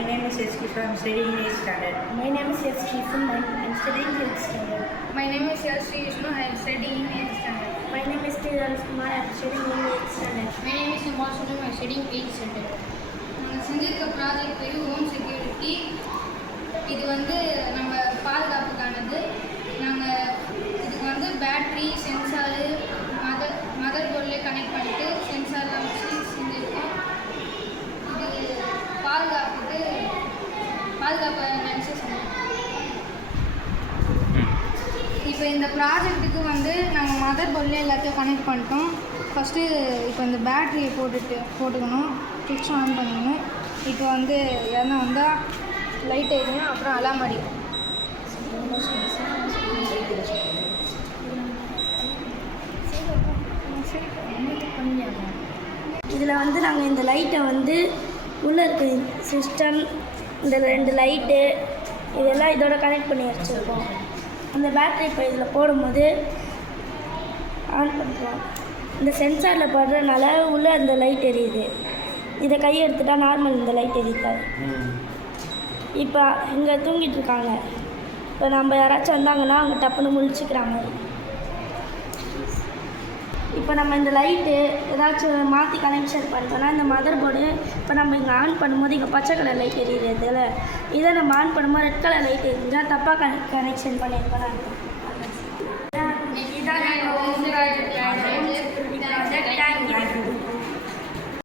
My name is Eskisha. I'm studying 8th standard. My name is S. Stephen. I'm studying 8th standard. My name is Sri Vishnu. I am studying in 8th standard. My name is T. Kumar. I'm studying in 8th standard. My name is Nimal Sunam. I am studying 8th standard. நாங்கள் செஞ்சிருக்க project பேர் home security. இது வந்து நம்ம பாதுகாப்புக்கானது. நாங்கள் இதுக்கு வந்து battery, sensor, mother போர்டிலே connect பண்ணிவிட்டு சென்சார்லாம் வச்சு செஞ்சுருக்கோம். இது பாதுகாப்பை நினச்சி செஞ்சோம். இப்போ இந்த ப்ராஜெக்ட்டுக்கு வந்து நாங்கள் மதர் போர்டில் எல்லாத்தையும் கனெக்ட் பண்ணிட்டோம். ஃபஸ்ட்டு இப்போ இந்த பேட்ரியை போட்டுக்கணும், சுவிட்ச் ஆன் பண்ணிக்கணும். இப்போ வந்து எதனா வந்தால் லைட் எரியும், அப்புறம் அலாம் அடிக்கும். இதில் வந்து நாங்கள் இந்த லைட்டை வந்து உள்ளே இருக்க சிஸ்டம், இந்த 2 லைட்டு இதெல்லாம் இதோட கனெக்ட் பண்ணி வச்சுருக்கோம். அந்த பேட்டரி இப்போ இதில் போடும்போது ஆன் பண்ணுறோம். இந்த சென்சாரில் படுறதுனால உள்ளே அந்த லைட் எரியுது. இதை கையை எடுத்துட்டா நார்மல் இந்த லைட் எரிக்காது. இப்போ இங்கே தூங்கிட்டு இருக்காங்க. இப்போ நம்ம யாராச்சும் வந்தாங்கன்னா அவங்க டப்புன்னு முழிச்சுக்கிறாங்க. இப்போ நம்ம இந்த லைட்டு ஏதாச்சும் மாற்றி கனெக்ஷன் பண்ணிட்டோன்னா இந்த மதர் போர்டு இப்போ நம்ம இங்கே ஆன் பண்ணும்போது இங்கே பச்சை கலர் லைட் எரியுறதுல இதை நம்ம ஆன் பண்ணும்போது ரெட் கலர் லைட் எரிஞ்சால் தப்பாக கனெக்ஷன் பண்ணியிருக்கோம். இதான்